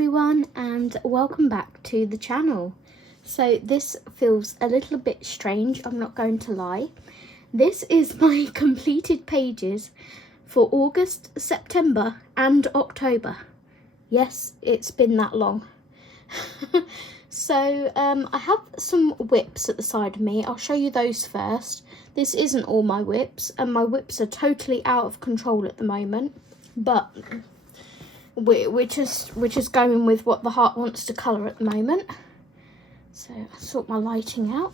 everyone, and welcome back to the channel. So this feels a little bit strange, I'm not going to lie. This is my completed pages for August, September and October. Yes, it's been that long. So I have some whips at the side of me. I'll show you those first. This isn't all my whips, and my whips are totally out of control at the moment, but we're just going with what the heart wants to colour at the moment. So I'll sort my lighting out.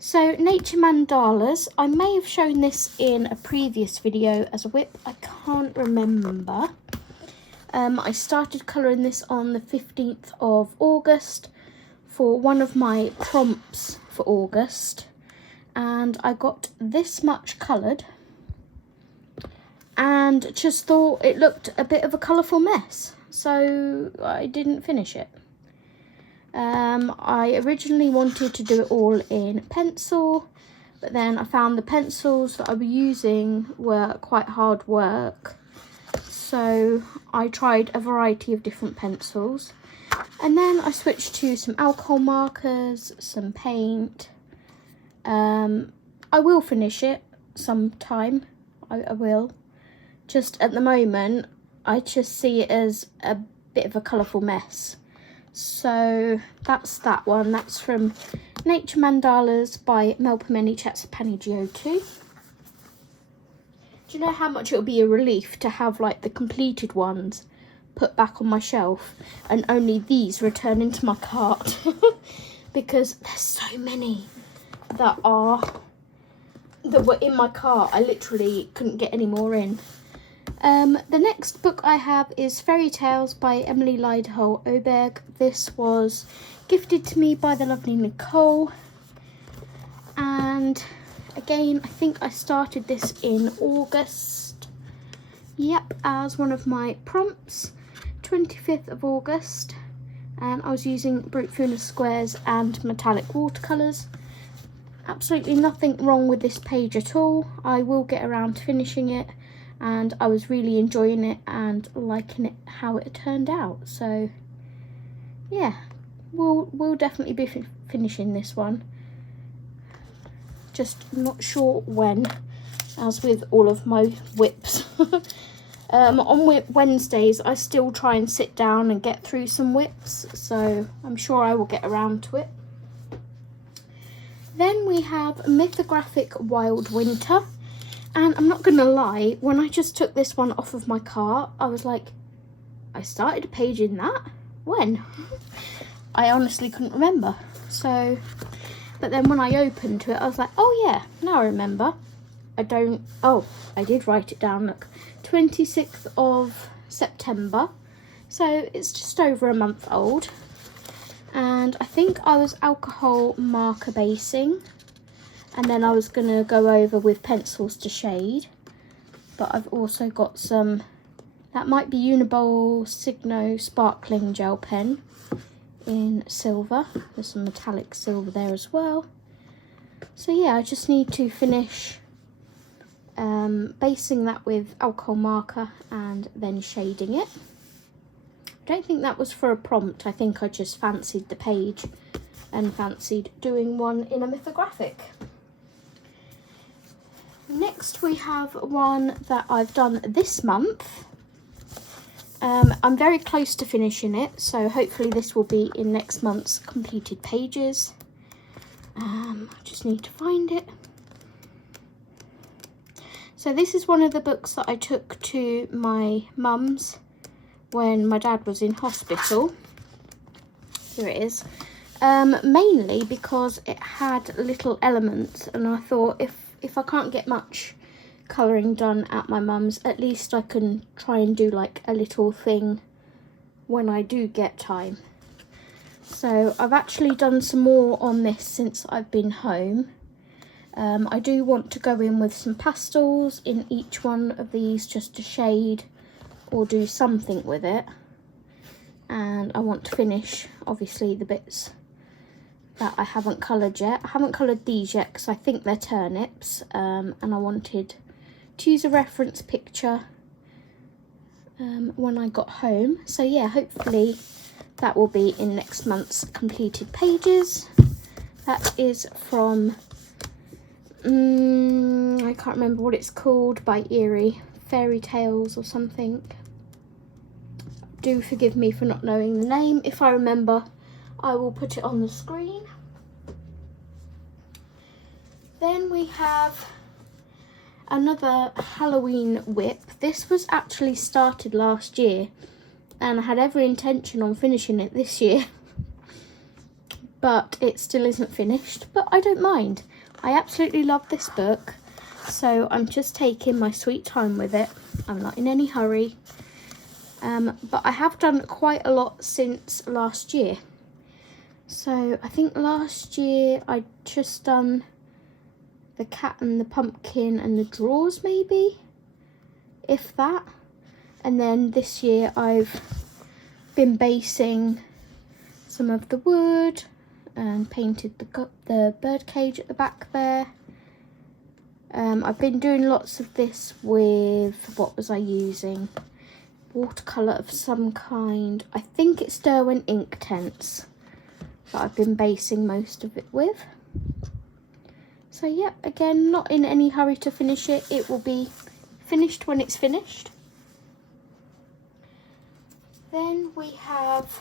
So nature mandalas, I may have shown this in a previous video as a whip, I can't remember. I started colouring this on the 15th of August for one of my prompts for August, and I got this much coloured and just thought it looked a bit of a colourful mess, so I didn't finish it. I originally wanted to do it all in pencil, but then I found the pencils that I was using were quite hard work, so I tried a variety of different pencils, and then I switched to some alcohol markers, some paint. I will finish it sometime, I will. Just at the moment, I just see it as a bit of a colourful mess. So that's that one. That's from Nature Mandalas by Melpomene Chatsapanagiotu. Do you know how much it will be a relief to have like the completed ones put back on my shelf and only these return into my cart? Because there's so many that were in my cart. I literally couldn't get any more in. The next book I have is Fairy Tales by Emily Lidehull Oberg. This was gifted to me by the lovely Nicole, and again I think I started this in August, yep, as one of my prompts, 25th of August, and I was using Brute Funa squares and metallic watercolours. Absolutely nothing wrong with this page at all. I will get around to finishing it, and I was really enjoying it and liking it how it turned out. So yeah, we'll definitely be finishing this one. Just not sure when, as with all of my whips. On Whip Wednesdays I still try and sit down and get through some whips, so I'm sure I will get around to it. Then we have Mythographic Wild Winter. And I'm not going to lie, when I just took this one off of my cart, I was like, I started a page in that? When? I honestly couldn't remember. So, but then when I opened to it, I was like, oh yeah, now I remember. I did write it down, look. 26th of September. So it's just over a month old. And I think I was alcohol marker basing. And then I was going to go over with pencils to shade. But I've also got some, that might be Uniball Signo Sparkling Gel Pen in silver. There's some metallic silver there as well. So yeah, I just need to finish basing that with alcohol marker and then shading it. I don't think that was for a prompt. I think I just fancied the page and fancied doing one in a mythographic. Next we have one that I've done this month. I'm very close to finishing it, so hopefully this will be in next month's completed pages. I just need to find it. So this is one of the books that I took to my mum's when my dad was in hospital. Here it is. Mainly because it had little elements, and I thought if I can't get much colouring done at my mum's, at least I can try and do like a little thing when I do get time. So I've actually done some more on this since I've been home. I do want to go in with some pastels in each one of these just to shade or do something with it. And I want to finish obviously the bits that I haven't coloured yet. I haven't coloured these yet because I think they're turnips, and I wanted to use a reference picture when I got home. So yeah, hopefully that will be in next month's completed pages. That is from, I can't remember what it's called, by Eerie, Fairy Tales or something. Do forgive me for not knowing the name. If I remember, I will put it on the screen. Then we have another Halloween whip. This was actually started last year and I had every intention on finishing it this year. But it still isn't finished, but I don't mind. I absolutely love this book, so I'm just taking my sweet time with it. I'm not in any hurry. But I have done quite a lot since last year. So I think last year I'd just done the cat and the pumpkin and the drawers maybe, if that. And then this year I've been basing some of the wood and painted the bird cage at the back there. I've been doing lots of this with, what was I using? Watercolour of some kind. I think it's Derwent Inktense that I've been basing most of it with. So yeah, again, not in any hurry to finish it. It will be finished when it's finished. Then we have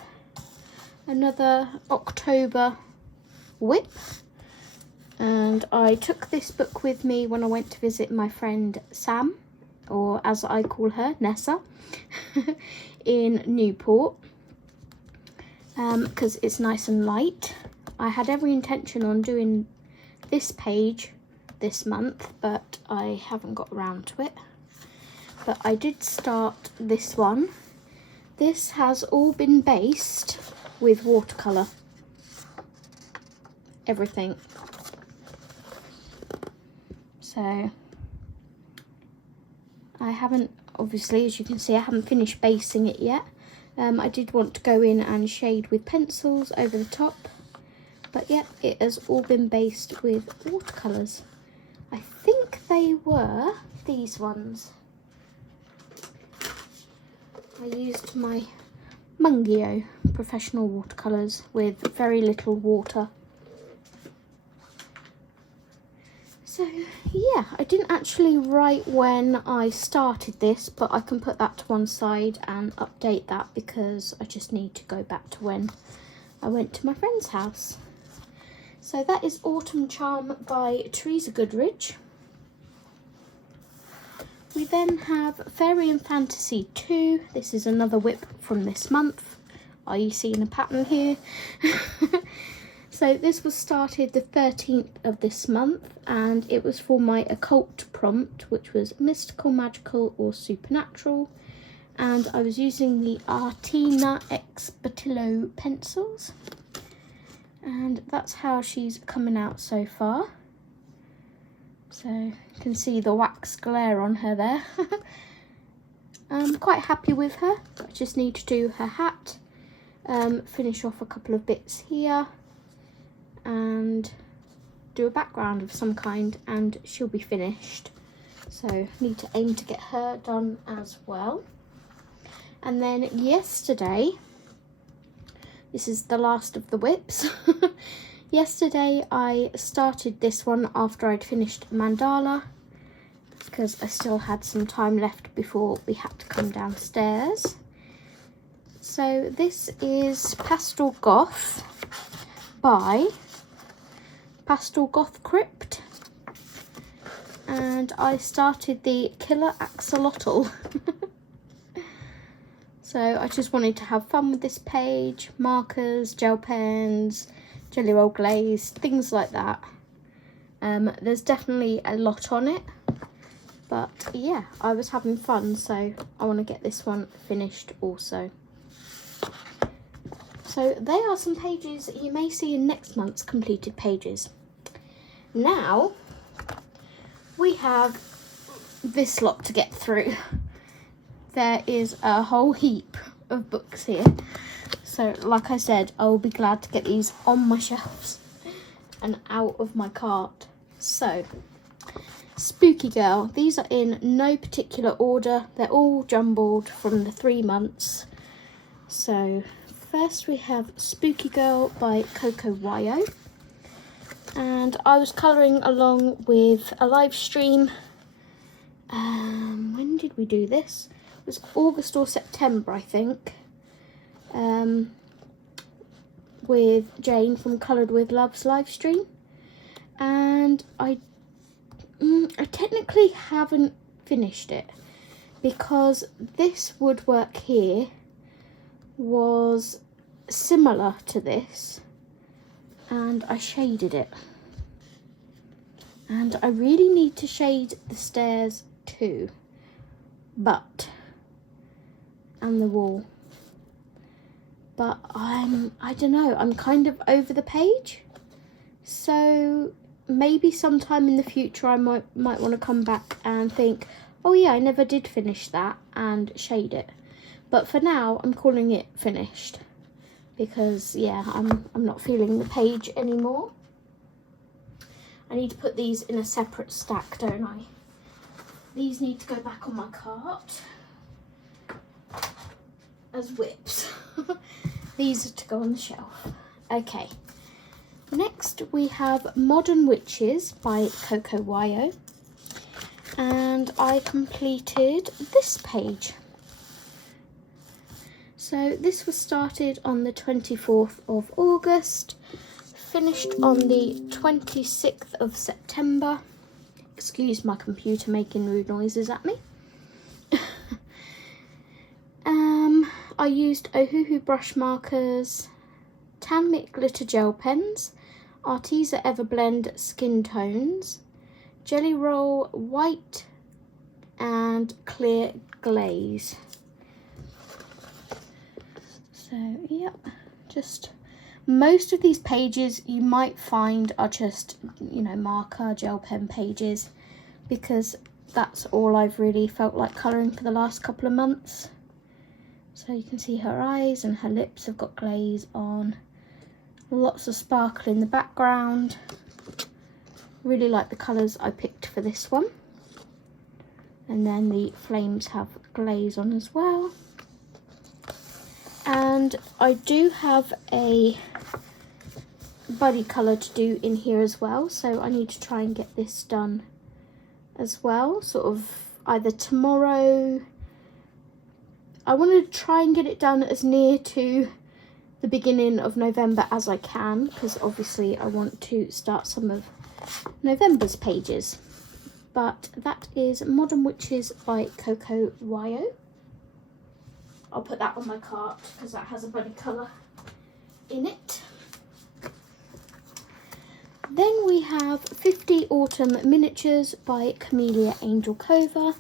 another October whip. And I took this book with me when I went to visit my friend Sam, or as I call her, Nessa, in Newport, because it's nice and light. I had every intention on doing this page this month, but I haven't got around to it. But I did start this one. This has all been based with watercolour. Everything. So I haven't, obviously, as you can see, I haven't finished basing it yet. I did want to go in and shade with pencils over the top, but yeah, it has all been based with watercolours. I think they were these ones. I used my Mungio professional watercolours with very little water. So yeah, I didn't actually write when I started this, but I can put that to one side and update that because I just need to go back to when I went to my friend's house. So that is Autumn Charm by Teresa Goodridge. We then have Fairy and Fantasy 2. This is another whip from this month. Are you seeing a pattern here? So this was started the 13th of this month, and it was for my occult prompt, which was mystical, magical or supernatural. And I was using the Artina X Batillo pencils. And that's how she's coming out so far. So you can see the wax glare on her there. I'm quite happy with her. I just need to do her hat, finish off a couple of bits here, and do a background of some kind, and she'll be finished. So need to aim to get her done as well. And then yesterday, this is the last of the whips. Yesterday I started this one after I'd finished mandala, because I still had some time left before we had to come downstairs. So this is Pastel Goth by Pastel Goth Crypt, and I started the Killer Axolotl. So I just wanted to have fun with this page, markers, gel pens, Jelly Roll Glaze, things like that. There's definitely a lot on it, but yeah, I was having fun, so I want to get this one finished also. So they are some pages you may see in next month's completed pages. Now we have this lot to get through. There is a whole heap of books here. So like I said, I will be glad to get these on my shelves and out of my cart. So Spooky Girl. These are in no particular order. They're all jumbled from the 3 months. So first we have Spooky Girl by Coco Wyo. And I was colouring along with a live stream. When did we do this? It was August or September, I think. With Jane from Coloured with Love's live stream. And I technically haven't finished it because this woodwork here was similar to this. And I shaded it. And I really need to shade the stairs too. And the wall. But I don't know, I'm kind of over the page. So maybe sometime in the future I might want to come back and think, oh yeah, I never did finish that, and shade it. But for now, I'm calling it finished. Because yeah, I'm not feeling the page anymore. I need to put these in a separate stack, don't I? These need to go back on my cart as whips. These are to go on the shelf. Okay. Next we have Modern Witches by Coco Wyo. And I completed this page. So this was started on the 24th of August, finished on the 26th of September. Excuse my computer making rude noises at me. I used Ohuhu brush markers, Tanmic glitter gel pens, Arteza Everblend skin tones, Jelly Roll white and clear glaze. So, yep, just most of these pages you might find are just, you know, marker gel pen pages, because that's all I've really felt like colouring for the last couple of months. So you can see her eyes and her lips have got glaze on. Lots of sparkle in the background. Really like the colours I picked for this one. And then the flames have glaze on as well. And I do have a buddy colour to do in here as well, so I need to try and get this done as well, sort of either tomorrow. I want to try and get it done as near to the beginning of November as I can, because obviously I want to start some of November's pages. But that is Modern Witches by Coco Wyo. I'll put that on my cart because that has a buddy colour in it. Then we have 50 Autumn Miniatures by Camellia Angel Cova.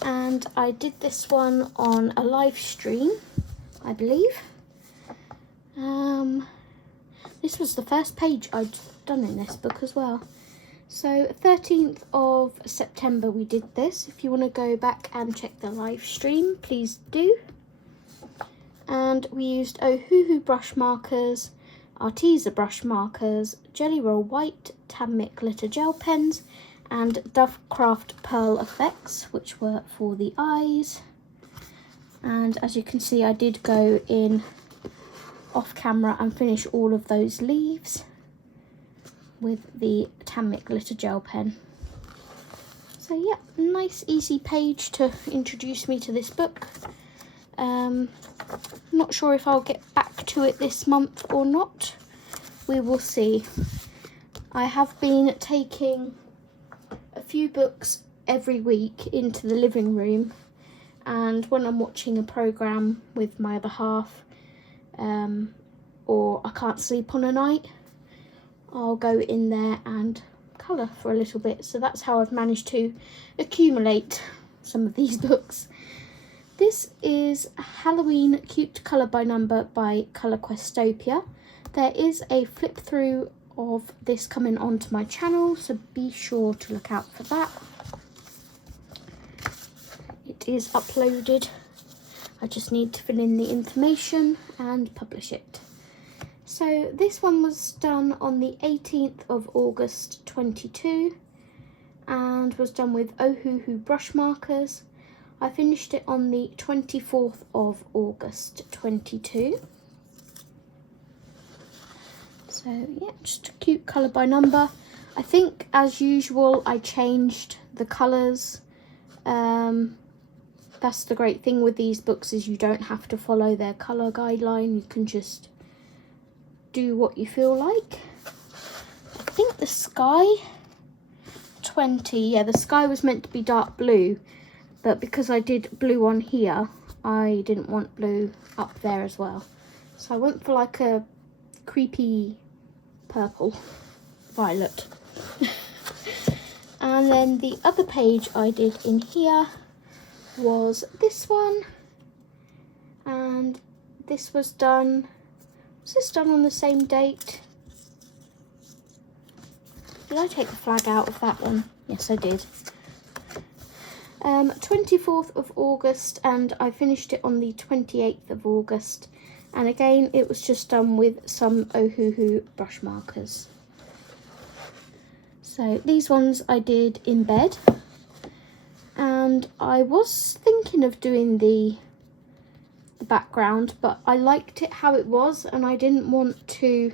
And I did this one on a live stream, I believe. This was the first page I'd done in this book as well. So 13th of September we did this. If you want to go back and check the live stream, please do. And we used Ohuhu brush markers, Arteza brush markers, Jelly Roll white, Tanmic glitter gel pens, and Dovecraft pearl effects, which were for the eyes. And as you can see, I did go in off camera and finish all of those leaves with the Tanmic glitter gel pen. So yeah, nice easy page to introduce me to this book. Not sure if I'll get back to it this month or not. We will see. I have been taking a few books every week into the living room, and when I'm watching a programme with my other half, or I can't sleep on a night, I'll go in there and colour for a little bit. So that's how I've managed to accumulate some of these books. This is Halloween Cute Colour by Number by Colour Questopia. There is a flip through of this coming onto my channel, so be sure to look out for that. It is uploaded. I just need to fill in the information and publish it. So this one was done on the 18th of August 22, and was done with Ohuhu brush markers. I finished it on the 24th of August 22. So yeah, just a cute colour by number. I think as usual I changed the colours. That's the great thing with these books, is you don't have to follow their colour guideline. You can just do what you feel like. I think the sky 20, yeah, the sky was meant to be dark blue, but because I did blue on here, I didn't want blue up there as well. So I went for like a creepy purple, violet. And then the other page I did in here was this one, and this was done on the same date? Did I take the flag out of that one? Yes, I did. 24th of August, and I finished it on the 28th of August. And again, it was just done with some Ohuhu brush markers. So these ones I did in bed. And I was thinking of doing the background, but I liked it how it was, and I didn't want to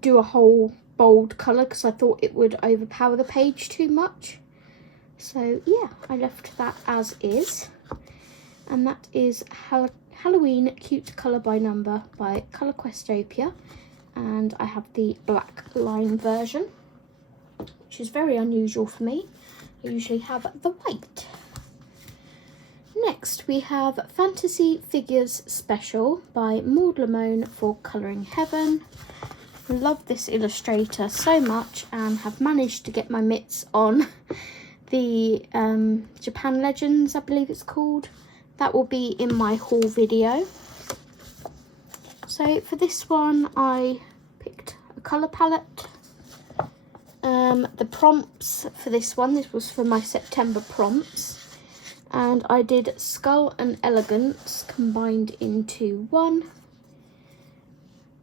do a whole bold colour because I thought it would overpower the page too much. So yeah, I left that as is. And that is Halloween Cute Colour by Number by Colour Questopia. And I have the black line version, which is very unusual for me. I usually have the white. Next we have Fantasy Figures Special by Maud Lamone for Colouring Heaven. I love this illustrator so much and have managed to get my mitts on the Japan Legends, I believe it's called. That will be in my haul video. So for this one I picked a colour palette. The prompts for this one, this was for my September prompts, and I did Skull and Elegance combined into one.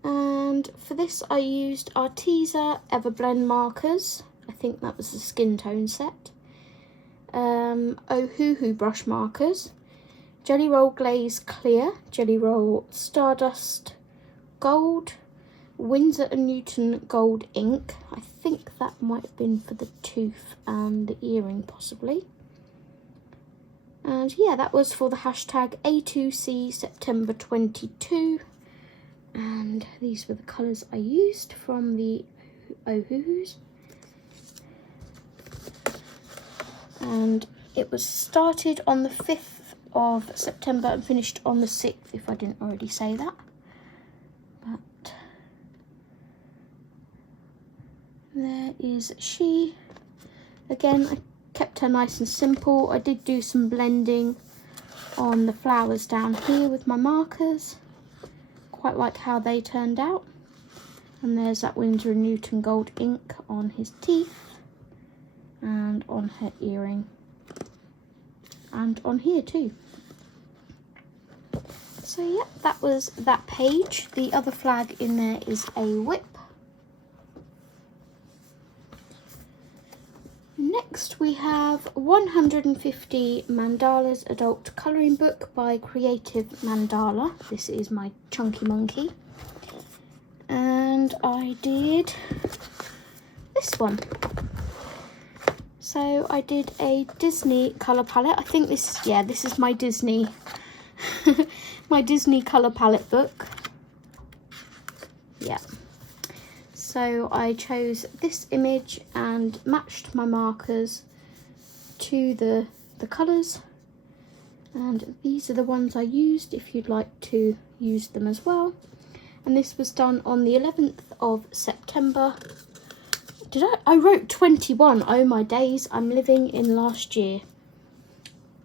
And for this I used Arteza Everblend markers. I think that was the skin tone set. Ohuhu brush markers, Jelly Roll Glaze Clear, Jelly Roll Stardust Gold, Winsor & Newton Gold Ink. I think that might have been for the tooth and the earring possibly. And yeah, that was for the hashtag A2C September 22. And these were the colours I used from the Ohuhus. And it was started on the 5th of September and finished on the 6th, if I didn't already say that. But there is she. Again, I kept her nice and simple. I did do some blending on the flowers down here with my markers. Quite like how they turned out. And there's that Winsor & Newton gold ink on his teeth and on her earring and on here too. So yeah, that was that page. The other flag in there is a whip. Next we have 150 Mandalas Adult Colouring Book by Creative Mandala. This is my chunky monkey. And I did this one. So I did a Disney colour palette. I think this is my Disney my Disney colour palette book. Yeah. So I chose this image and matched my markers to the colours. And these are the ones I used if you'd like to use them as well. And this was done on the 11th of September. I wrote 21, oh my days, I'm living in last year.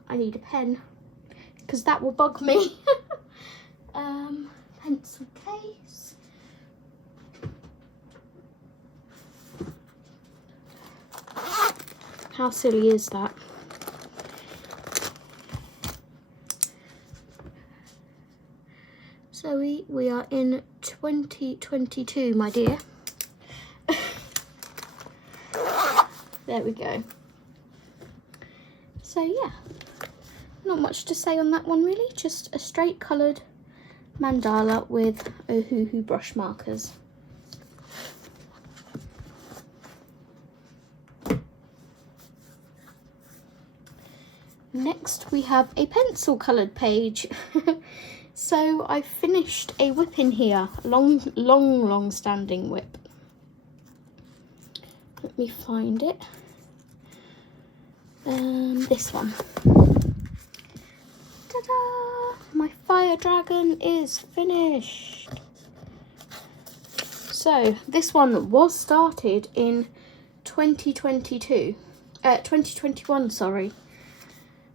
I need a pen, because that will bug me. Pencil case. How silly is that? So we are in 2022, my dear. There we go. So yeah, not much to say on that one really, just a straight coloured mandala with Ohuhu brush markers. Next we have a pencil coloured page. So I finished a whip in here, a long standing whip. Let me find it. This one. Ta-da! My fire dragon is finished. So this one was started in 2021, sorry.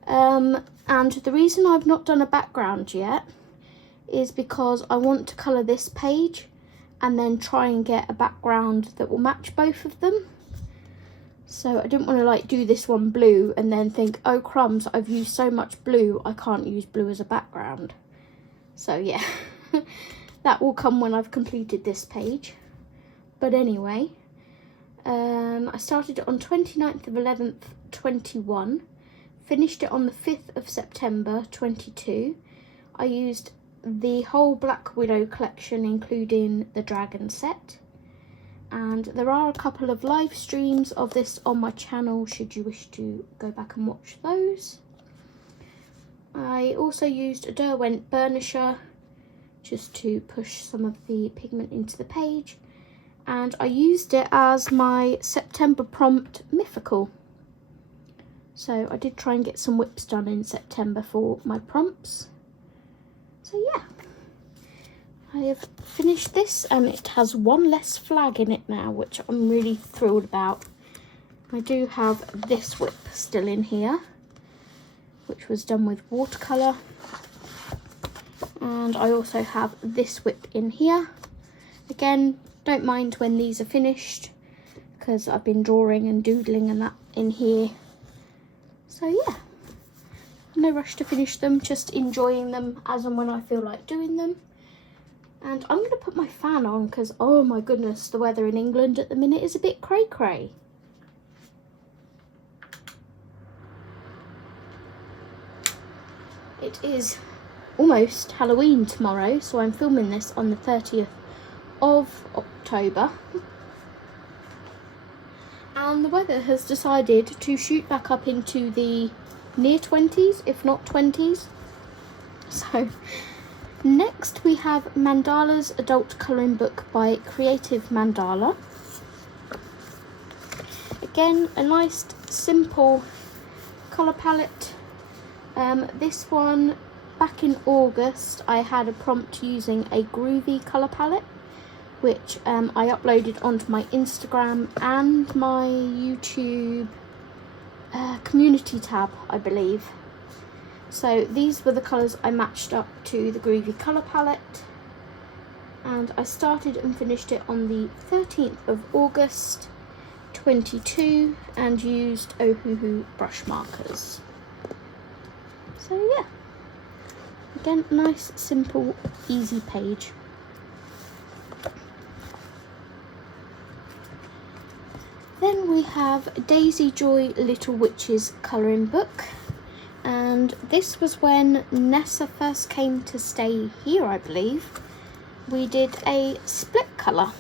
And the reason I've not done a background yet is because I want to colour this page and then try and get a background that will match both of them. So I didn't want to like do this one blue and then think, oh crumbs, I've used so much blue, I can't use blue as a background. So yeah, that will come when I've completed this page. But anyway, I started it on 29th of 11th, 21. Finished it on the 5th of September, 22. I used the whole Black Widow collection, including the dragon set. And there are a couple of live streams of this on my channel should you wish to go back and watch those. I also used a Derwent burnisher just to push some of the pigment into the page, and I used it as my September prompt mythical. So I did try and get some whips done in September for my prompts. So yeah. I have finished this and it has one less flag in it now, which I'm really thrilled about. I do have this whip still in here, which was done with watercolour. And I also have this whip in here. Again, don't mind when these are finished because I've been drawing and doodling and that in here. So yeah, no rush to finish them, just enjoying them as and when I feel like doing them. And I'm going to put my fan on because, oh my goodness, the weather in England at the minute is a bit cray-cray. It is almost Halloween tomorrow, so I'm filming this on the 30th of October. And the weather has decided to shoot back up into the near 20s, if not 20s. So next we have Mandala's Adult Colouring Book by Creative Mandala. Again, a nice simple colour palette. This one, back in August, I had a prompt using a groovy colour palette, which I uploaded onto my Instagram and my YouTube community tab, I believe. So these were the colours I matched up to the groovy colour palette, and I started and finished it on the 13th of August 22 and used Ohuhu brush markers. So yeah, again, nice, simple, easy page. Then we have Daisy Joy Little Witches colouring book. And this was when Nessa first came to stay here, I believe. We did a split colour.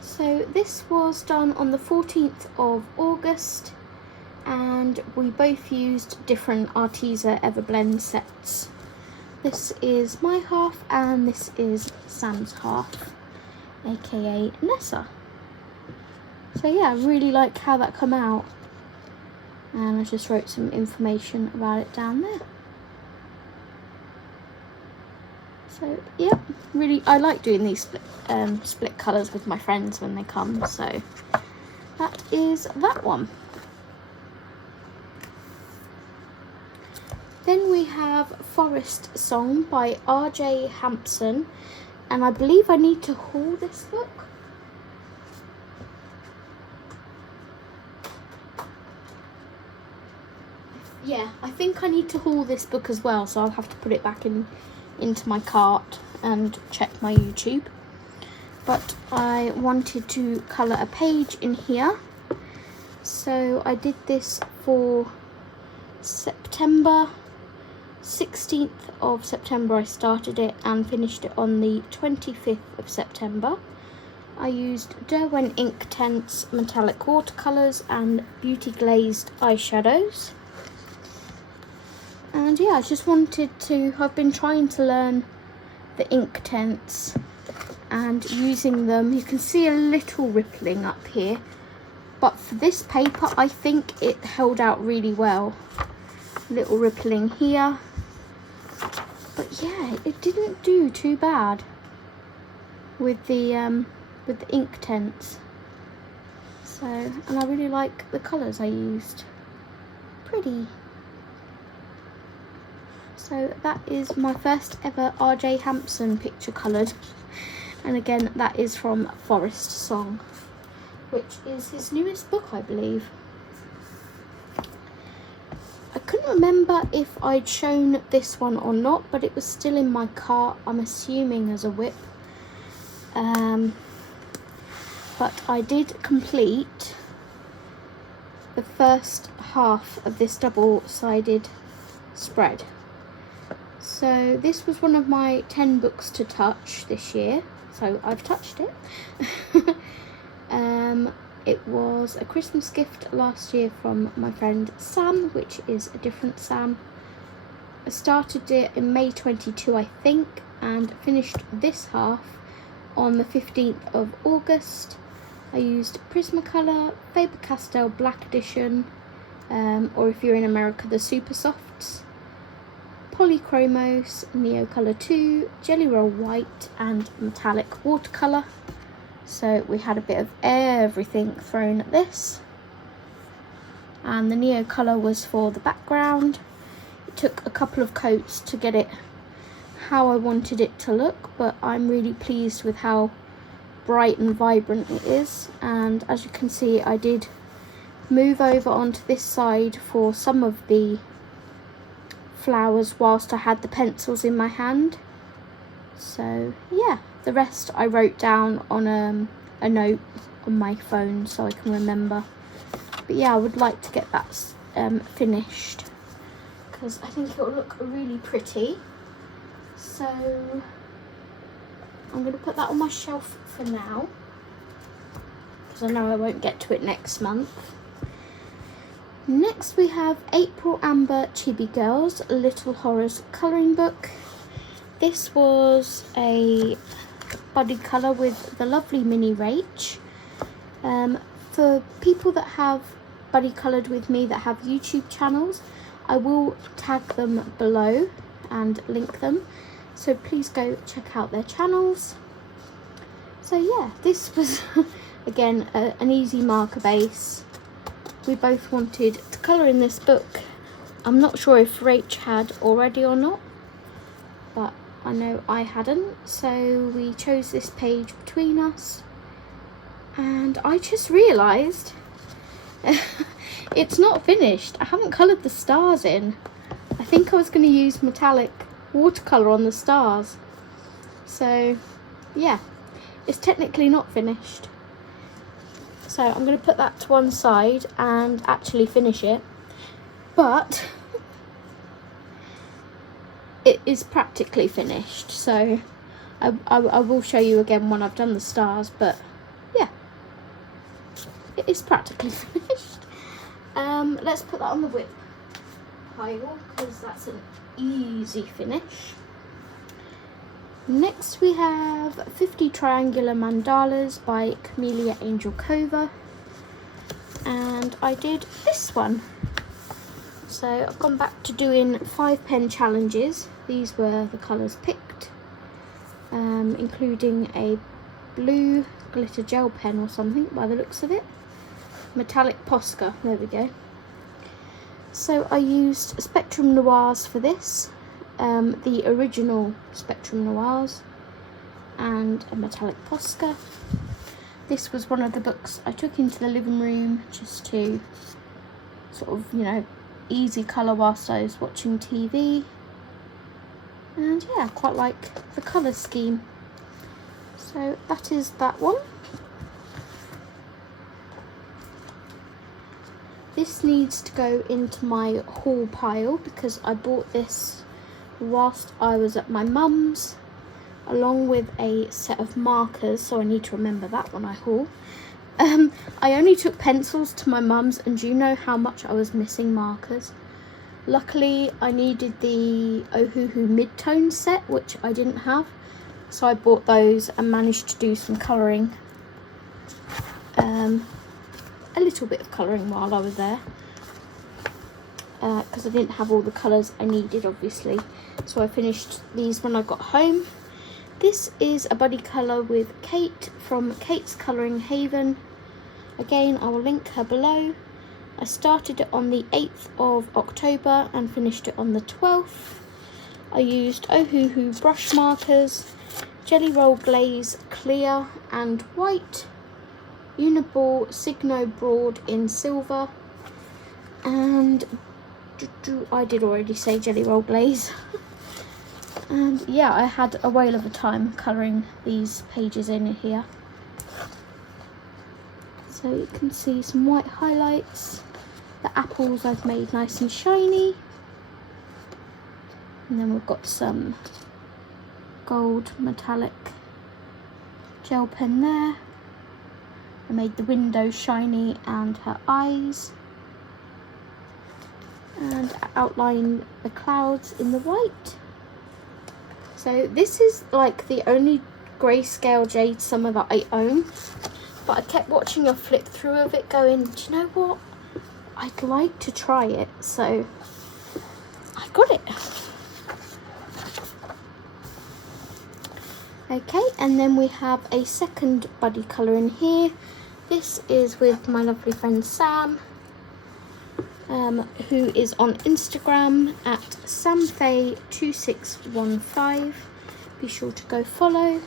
So this was done on the 14th of August, and we both used different Arteza Everblend sets. This is my half and this is Sam's half, aka Nessa. So yeah, I really like how that come out. And I just wrote some information about it down there. So yeah, really, I like doing these split colours with my friends when they come. So that is that one. Then we have Forest Song by R.J. Hampson, and I believe I need to haul this book. Yeah, I think I need to haul this book as well, so I'll have to put it back into my cart and check my YouTube. but I wanted to colour a page in here. So I did this for September, 16th of September I started it and finished it on the 25th of September. I used Derwent Inktense metallic watercolours and beauty glazed eyeshadows. And yeah, I just wanted to, I've been trying to learn the Inktense and using them. You can see a little rippling up here, but for this paper I think it held out really well. Little rippling here, but yeah, it didn't do too bad with the Inktense. So, and I really like the colours I used. Pretty. So that is my first ever RJ Hampson picture coloured, and again that is from Forest Song, which is his newest book, I believe. I couldn't remember if I'd shown this one or not, but it was still in my cart, I'm assuming as a whip. But I did complete the first half of this double-sided spread. So this was one of my 10 books to touch this year, so I've touched it. It was a Christmas gift last year from my friend Sam, which is a different Sam. I started it in May 22, I think, and finished this half on the 15th of August. I used Prismacolor, Faber-Castell Black Edition, or if you're in America, the Super Softs, Polychromos, Neo Color 2, Jelly Roll White, and Metallic Watercolor. So we had a bit of everything thrown at this. And the Neo Color was for the background. It took a couple of coats to get it how I wanted it to look, but I'm really pleased with how bright and vibrant it is. And as you can see, I did move over onto this side for some of the flowers whilst I had the pencils in my hand. So yeah, the rest I wrote down on a note on my phone so I can remember. But yeah, I would like to get that finished because I think it'll look really pretty. So I'm going to put that on my shelf for now because I know I won't get to it next month. Next we have April Amber Chibi Girls Little Horrors colouring book. This was a buddy colour with the lovely mini Rach. For people that have buddy coloured with me that have YouTube channels, I will tag them below and link them, so please go check out their channels. So yeah, this was again an easy marker base. We both wanted to colour in this book. I'm not sure if Rach had already or not, but I know I hadn't, so we chose this page between us. And I just realised it's not finished. I haven't coloured the stars in. I think I was going to use metallic watercolour on the stars. So yeah, it's technically not finished. So I'm going to put that to one side and actually finish it. But it is practically finished. So I will show you again when I've done the stars. But yeah, it is practically finished. Let's put that on the whip pile because that's an easy finish. Next we have 50 Triangular Mandalas by Camellia Angel Cova, and I did this one. So I've gone back to doing 5 pen challenges. These were the colours picked, including a blue glitter gel pen or something by the looks of it. Metallic Posca, there we go. So I used Spectrum Noirs for this. The original Spectrum Noirs and a metallic Posca. This was one of the books I took into the living room just to sort of, you know, easy colour whilst I was watching TV. And yeah, I quite like the colour scheme. So that is that one. This needs to go into my haul pile because I bought this whilst I was at my mum's, along with a set of markers, so I need to remember that when I haul. I only took pencils to my mum's, and do you know how much I was missing markers? Luckily I needed the Ohuhu mid-tone set, which I didn't have, so I bought those and managed to do some colouring. A little bit of colouring while I was there, because I didn't have all the colours I needed, obviously, so I finished these when I got home. This is a buddy colour with Kate from Kate's Colouring Haven. Again, I will link her below. I started it on the 8th of October and finished it on the 12th. I used Ohuhu brush markers, Jelly Roll Glaze Clear and White, Uniball Signo Broad in silver, and I did already say Jelly Roll Glaze. And yeah, I had a whale of a time colouring these pages in here. So you can see some white highlights. The apples I've made nice and shiny. And then we've got some gold metallic gel pen there. I made the window shiny and her eyes. And I outlined the clouds in the white. So this is like the only grayscale jade summer that I own. But I kept watching a flip through of it going, do you know what? I'd like to try it. So I got it. Okay, and then we have a second buddy colour in here. This is with my lovely friend Sam, who is on Instagram at samfaye2615. Be sure to go follow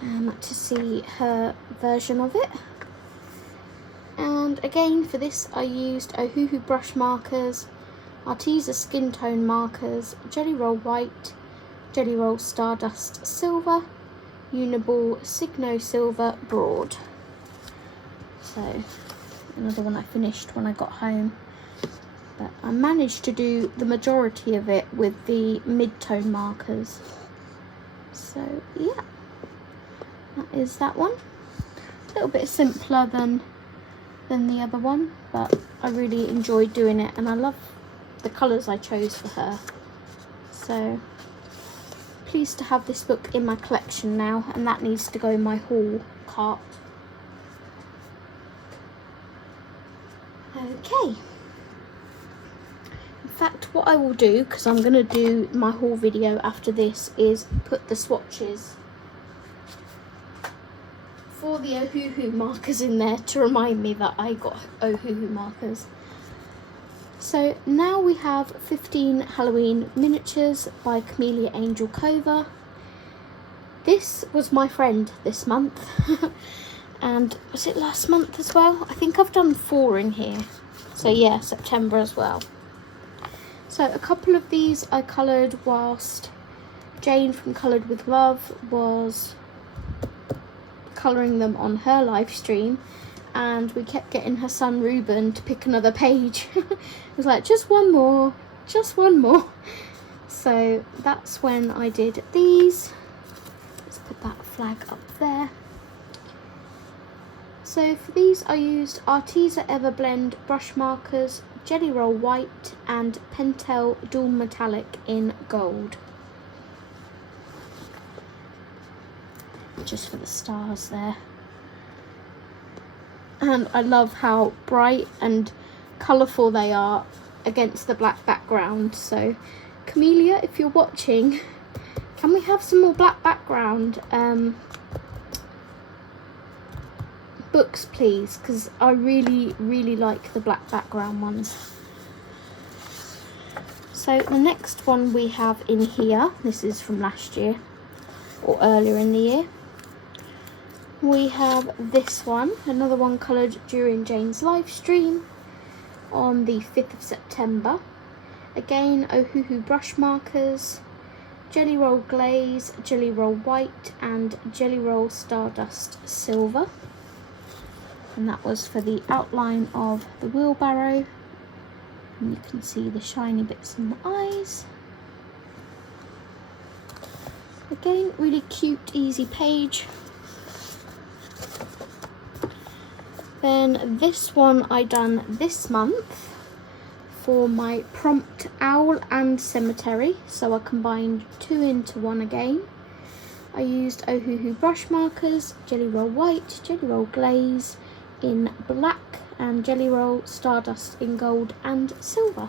to see her version of it. And again, for this I used Ohuhu brush markers, Arteza skin tone markers, Jelly Roll White, Jelly Roll Stardust Silver, Uniball Signo Silver Broad. So another one I finished when I got home, but I managed to do the majority of it with the mid-tone markers. So yeah, that is that one. A little bit simpler than the other one, but I really enjoyed doing it, and I love the colours I chose for her. So pleased to have this book in my collection now, and that needs to go in my haul cart. Okay. In fact, what I will do, because I'm going to do my haul video after this, is put the swatches for the Ohuhu markers in there to remind me that I got Ohuhu markers. So now we have 15 Halloween miniatures by Camellia Angel Cova. This was my friend this month. And was it last month as well? I think I've done 4 in here. So yeah, September as well. So a couple of these I coloured whilst Jane from Coloured with Love was colouring them on her live stream, and we kept getting her son Ruben to pick another page. It was like, just one more, just one more. So that's when I did these. Let's put that flag up there. So for these I used Arteza Everblend brush markers, Jelly Roll White and Pentel Dual Metallic in gold. Just for the stars there. And I love how bright and colourful they are against the black background. So Camellia, if you're watching, can we have some more black background books, please? Because I really like the black background ones. So the next one we have in here, this is from last year or earlier in the year. We have this one, another one coloured during Jane's live stream on the 5th of September. Again, Ohuhu brush markers, Jelly Roll Glaze, Jelly Roll White and Jelly Roll Stardust Silver. And that was for the outline of the wheelbarrow. And you can see the shiny bits in the eyes. Again, really cute, easy page. Then this one I done this month for my prompt owl and cemetery. So I combined 2 into 1 again. I used Ohuhu brush markers, Jelly Roll White, Jelly Roll Glaze in black and Jelly Roll Stardust in gold and silver.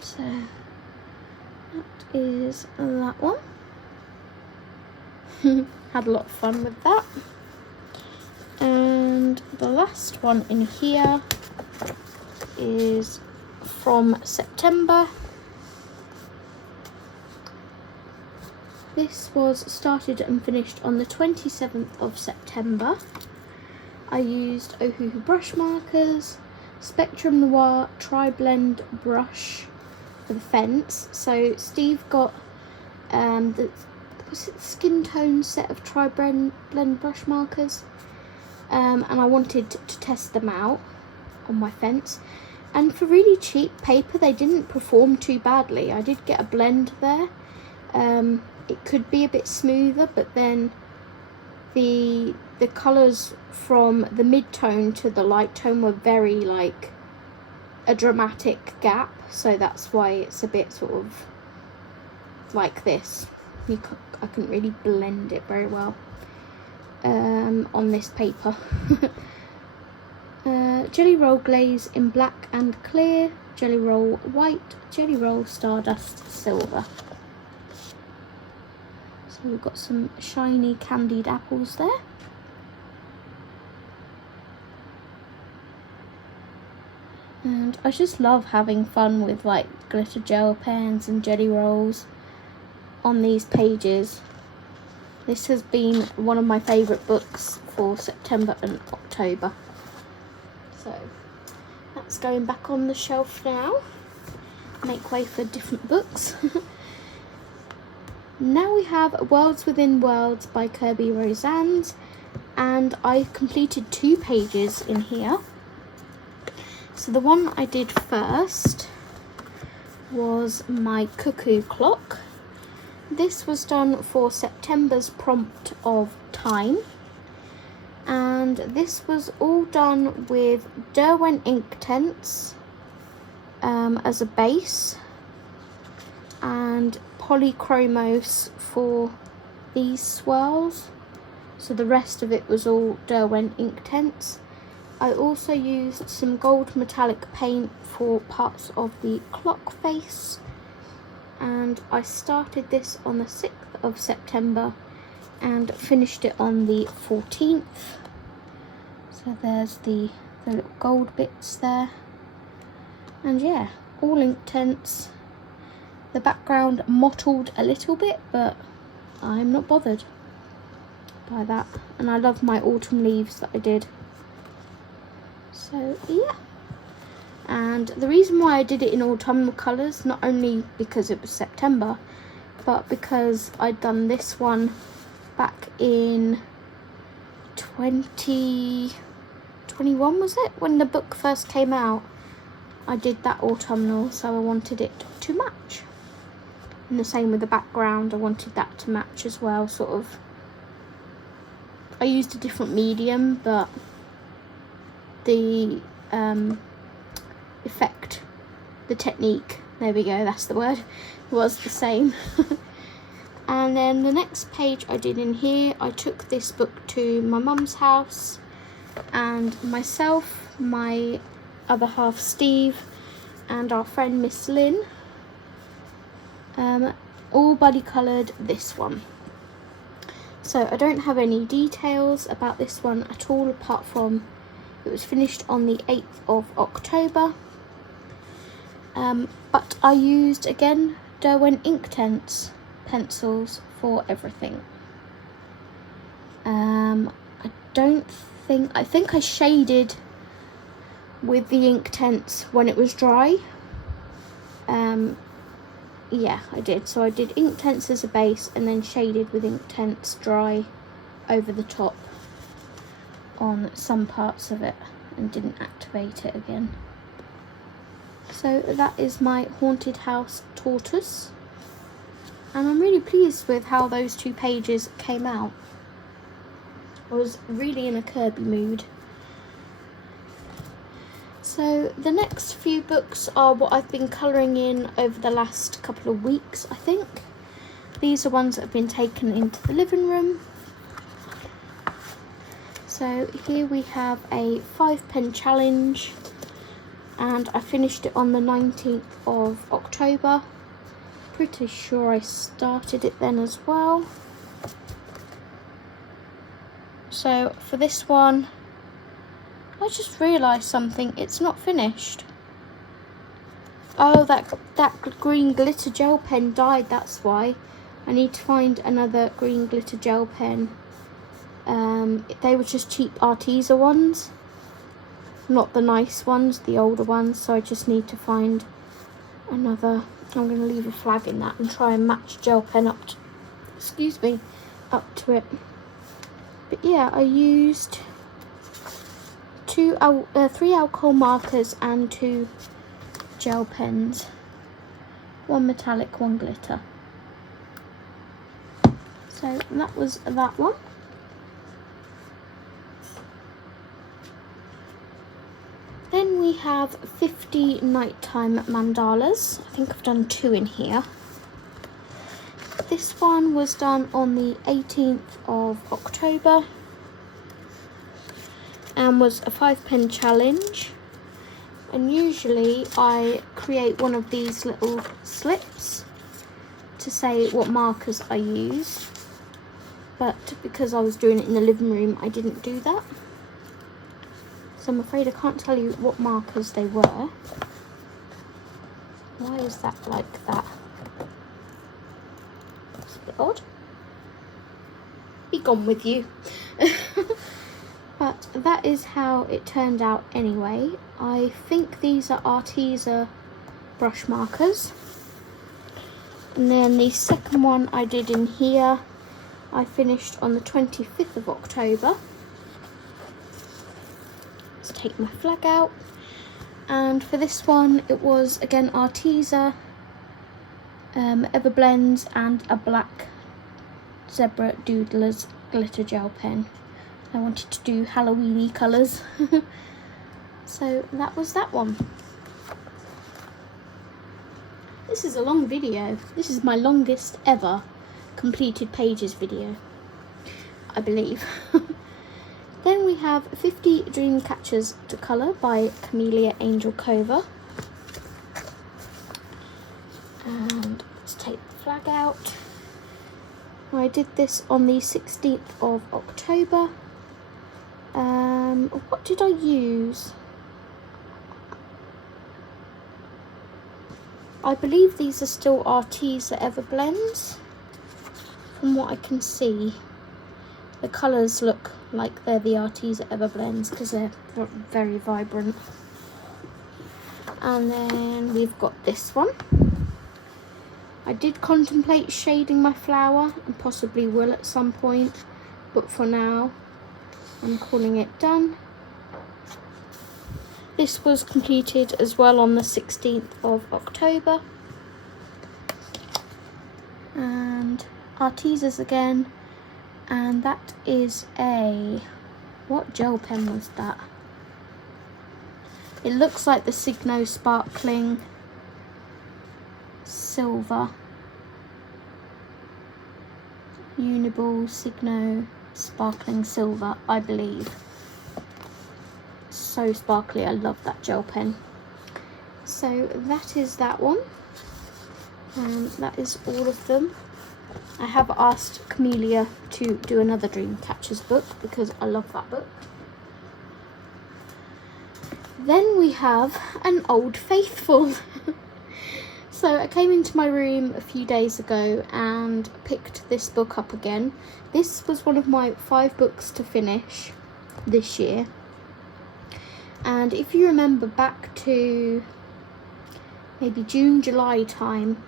So that is that one. Had a lot of fun with that. And the last one in here is from September. This was started and finished on the 27th of September. I used Ohuhu brush markers, Spectrum Noir Tri-Blend brush for the fence. So Steve got the skin tone set of Tri-Blend brush markers, and I wanted to test them out on my fence. And for really cheap paper, they didn't perform too badly. I did get a blend there. It could be a bit smoother, but then the colours from the mid-tone to the light tone were very like a dramatic gap, so that's why it's a bit sort of like this. I couldn't really blend it very well on this paper. Jelly Roll Glaze in black and clear, Jelly Roll White, Jelly Roll Stardust Silver. So we've got some shiny candied apples there. And I just love having fun with like glitter gel pens and jelly rolls on these pages. This has been one of my favourite books for September and October. So that's going back on the shelf now. Make way for different books. Now we have Worlds Within Worlds by Kirby Rosanes, and I completed 2 pages in here. So the one I did first was my cuckoo clock. This was done for September's prompt of time, and this was all done with Derwent Inktense as a base and Polychromos for these swirls. So the rest of it was all Derwent Inktense. I also used some gold metallic paint for parts of the clock face, and I started this on the 6th of September and finished it on the 14th. So there's the little gold bits there, and yeah, all Inktense. The background mottled a little bit, but I'm not bothered by that. And I love my autumn leaves that I did. So yeah. And the reason why I did it in autumnal colours, not only because it was September, but because I'd done this one back in 2021, was it? When the book first came out, I did that autumnal, so I wanted it to match. And the same with the background, I wanted that to match as well, sort of. I used a different medium, but the effect, the technique, there we go, that's the word, was the same. And then the next page I did in here, I took this book to my mum's house, and myself, my other half Steve, and our friend Miss Lynn, all buddy coloured this one. So I don't have any details about this one at all, apart from it was finished on the 8th of October. But I used, again, Derwent Inktense pencils for everything. I think I shaded with the Inktense when it was dry. Yeah, I did. So I did Inktense as a base and then shaded with Inktense dry over the top on some parts of it and didn't activate it again. So that is my Haunted House Tortoise. And I'm really pleased with how those 2 pages came out. I was really in a Kirby mood. So the next few books are what I've been colouring in over the last couple of weeks, I think. These are ones that have been taken into the living room. So here we have a 5-pen challenge, and I finished it on the 19th of October. Pretty sure I started it then as well. So for this one, I just realised something, it's not finished. Oh, that green glitter gel pen died, that's why. I need to find another green glitter gel pen. They were just cheap Arteza ones, not the nice ones, the older ones, so I just need to find another. I'm going to leave a flag in that and try and match gel pen up to, up to it. But yeah, I used 3 alcohol markers and 2 gel pens, 1 metallic, 1 glitter. So that was that one. Then we have 50 nighttime mandalas. I think I've done 2 in here. This one was done on the 18th of October and was a 5-pen challenge. And usually I create one of these little slips to say what markers I used, but because I was doing it in the living room, I didn't do that. So I'm afraid I can't tell you what markers they were. Why is that like that? It's a bit odd. Be gone with you. But that is how it turned out anyway. I think these are Arteza brush markers. And then the second one I did in here, I finished on the 25th of October. Let's take my flag out. And for this one, it was again Arteza, Everblends, and a black Zebra Doodlers glitter gel pen. I wanted to do Halloween-y colours. So that was that one. This is a long video. This is my longest ever completed pages video, I believe. Then we have 50 Dream Catchers to Colour by Camellia Angel Cova. And let's take the flag out. I did this on the 16th of October. What did I use? I believe these are still Arteza Everblends. From what I can see, the colours look like they're the Arteza Everblends because they're very vibrant. And then we've got this one. I did contemplate shading my flower and possibly will at some point, but for now I'm calling it done. This was completed as well on the 16th of October. And Arteza's again. And that is a... what gel pen was that? It looks like the Signo Sparkling Silver. Uniball Signo Sparkling Silver, I believe. So sparkly, I love that gel pen. So that is that one. And that is all of them. I have asked Camellia to do another Dream Catchers book because I love that book. Then we have an Old Faithful. So I came into my room a few days ago and picked this book up again. This was one of my 5 books to finish this year. And if you remember back to maybe June, July time,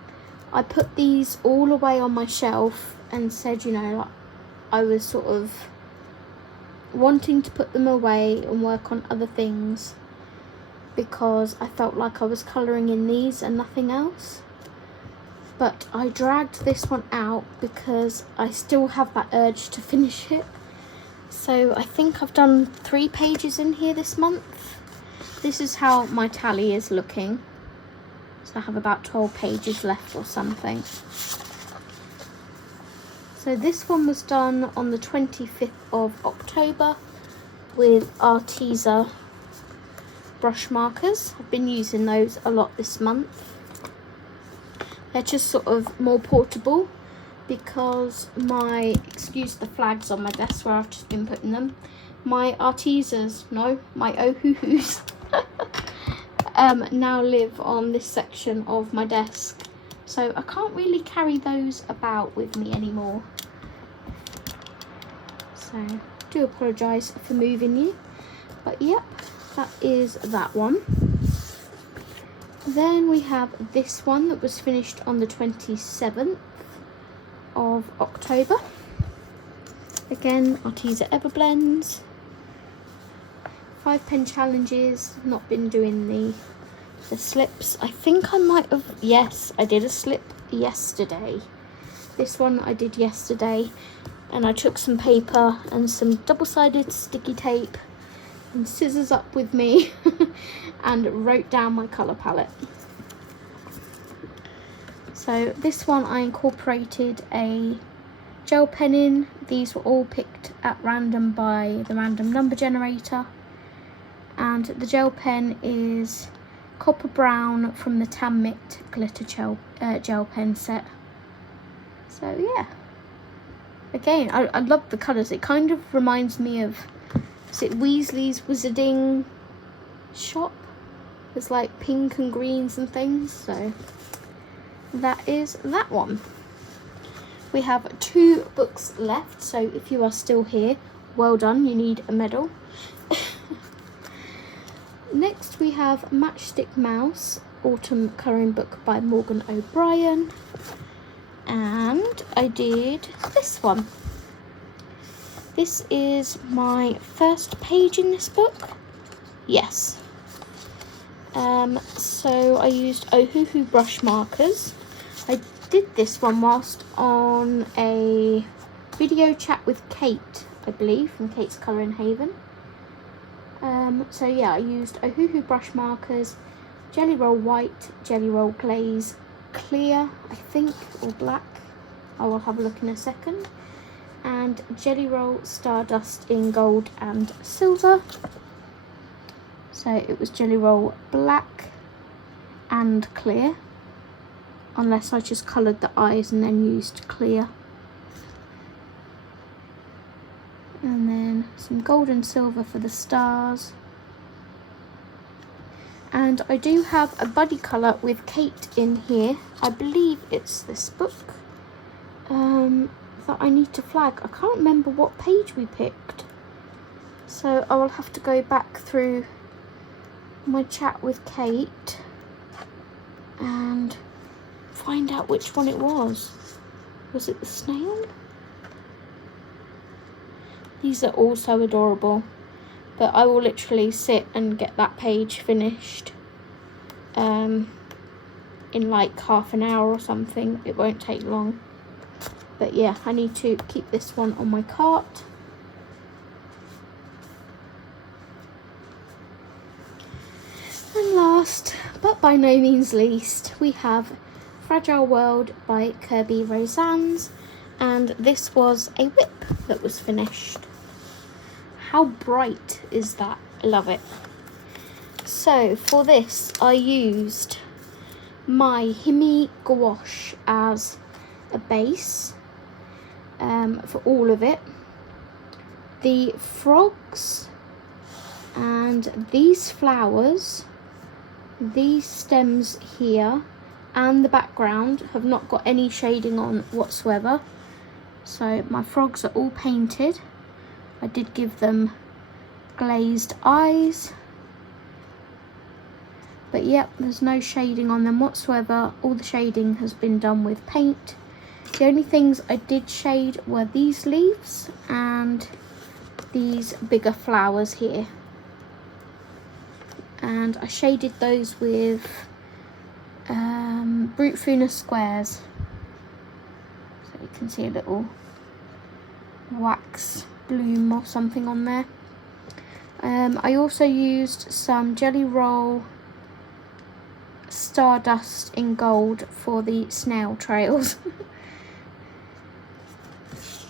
I put these all away on my shelf and said, you know, like, I was sort of wanting to put them away and work on other things because I felt like I was colouring in these and nothing else. But I dragged this one out because I still have that urge to finish it. So I think I've done 3 pages in here this month. This is how my tally is looking. So I have about 12 pages left or something. So this one was done on the 25th of October with Arteza brush markers. I've been using those a lot this month. They're just sort of more portable because my, excuse the flags on my desk where I've just been putting them, my Artezas, no, my Ohuhus now live on this section of my desk. So I can't really carry those about with me anymore. So I do apologise for moving you. But yep, that is that one. Then we have this one that was finished on the 27th of October. Again, Arteza Everblends. 5 pen challenges, not been doing the slips. I think I might have, yes, I did a slip yesterday. This one I did yesterday, and I took some paper and some double-sided sticky tape and scissors up with me and wrote down my colour palette. So this one I incorporated a gel pen in. These were all picked at random by the random number generator. And the gel pen is copper brown from the Tan Mitt glitter gel pen set. So yeah, again, I love the colours. It kind of reminds me of, is it Weasley's Wizarding shop? There's like pink and greens and things. So that is that one. We have 2 books left, so if you are still here, well done, you need a medal. Next we have Matchstick Mouse, Autumn Colouring Book by Morgan O'Brien. And I did this one. This is my first page in this book. Yes. So I used Ohuhu brush markers. I did this one whilst on a video chat with Kate, I believe, from Kate's Colour in Haven. So yeah, I used Ohuhu brush markers, Jelly Roll White, Jelly Roll Glaze Clear, I think, or black. I will have a look in a second. And Jelly Roll Stardust in gold and silver. So it was Jelly Roll black and clear, unless I just coloured the eyes and then used clear. And then some gold and silver for the stars. And I do have a buddy colour with Kate in here. I believe it's this book that I need to flag. I can't remember what page we picked. So I will have to go back through my chat with Kate and find out which one it was. Was it the snail? These are all so adorable, but I will literally sit and get that page finished in like half an hour or something. It won't take long. But yeah, I need to keep this one on my cart. And last, but by no means least, we have Fragile World by Kirby Rosanes, and this was a whip that was finished. How bright is that? I love it. So for this I used my Himi gouache as a base for all of it. The frogs and these flowers, these stems here and the background have not got any shading on whatsoever. So my frogs are all painted. I did give them glazed eyes. But yep, there's no shading on them whatsoever. All the shading has been done with paint. The only things I did shade were these leaves and these bigger flowers here. And I shaded those with Brute Funa squares. So you can see a little wax bloom or something on there. I also used some Jelly Roll Stardust in gold for the snail trails.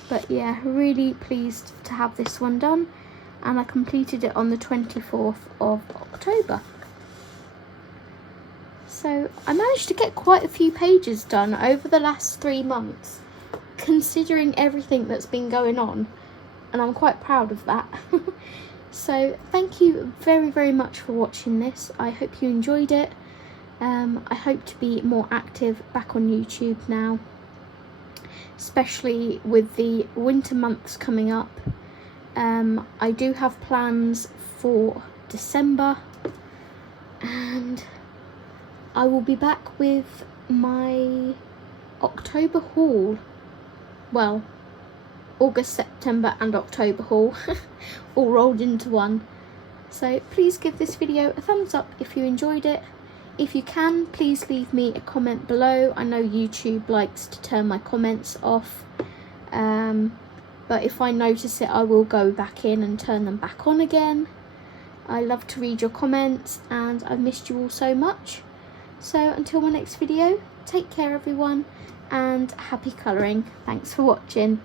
But yeah, really pleased to have this one done, and I completed it on the 24th of October. So I managed to get quite a few pages done over the last 3 months, considering everything that's been going on, and I'm quite proud of that. So thank you very, very much for watching this. I hope you enjoyed it. I hope to be more active back on YouTube now, especially with the winter months coming up. I do have plans for December, and I will be back with my October haul. Well, August, September and October haul all rolled into one. So please give this video a thumbs up if you enjoyed it. If you can, please leave me a comment below. I know YouTube likes to turn my comments off, but if I notice it, I will go back in and turn them back on again. I love to read your comments, and I've missed you all so much. So until my next video, take care everyone, and happy colouring. Thanks for watching.